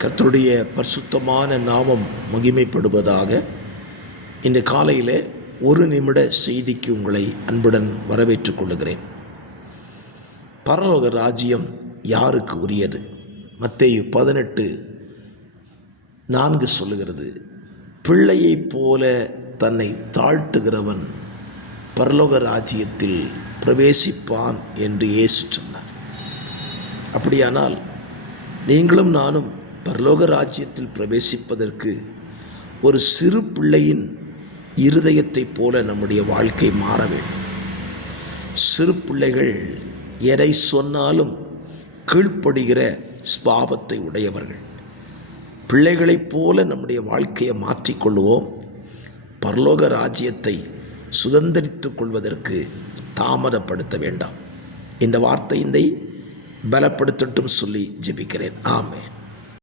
கர்த்தருடைய பரிசுத்தமான நாமம் மகிமைப்படுவதாக. இந்த காலையில் ஒரு நிமிட செய்திக்கு உங்களை அன்புடன் வரவேற்றுக் கொள்கிறேன். பரலோக ராஜ்யம் யாருக்கு உரியது? மத்தேயு 18:4 சொல்லுகிறது, பிள்ளையைப் போல தன்னை தாழ்த்துகிறவன் பரலோக ராஜ்யத்தில் பிரவேசிப்பான் என்று இயேசு சொன்னார். அப்படியானால் நீங்களும் நானும் பரலோக ராஜ்யத்தில் பிரவேசிப்பதற்கு ஒரு சிறு பிள்ளையின் இருதயத்தைப் போல நம்முடைய வாழ்க்கை மாற வேண்டும். சிறு பிள்ளைகள் எதை சொன்னாலும் கீழ்ப்படுகிற ஸ்பாவத்தை உடையவர்கள். பிள்ளைகளைப் போல நம்முடைய வாழ்க்கையை மாற்றிக்கொள்வோம். பரலோக ராஜ்யத்தை சுதந்திரித்துக் கொள்வதற்கு தாமதப்படுத்த வேண்டாம். இந்த வார்த்தையை பலப்படுத்தட்டும் சொல்லி ஜெபிக்கிறேன். ஆமென்.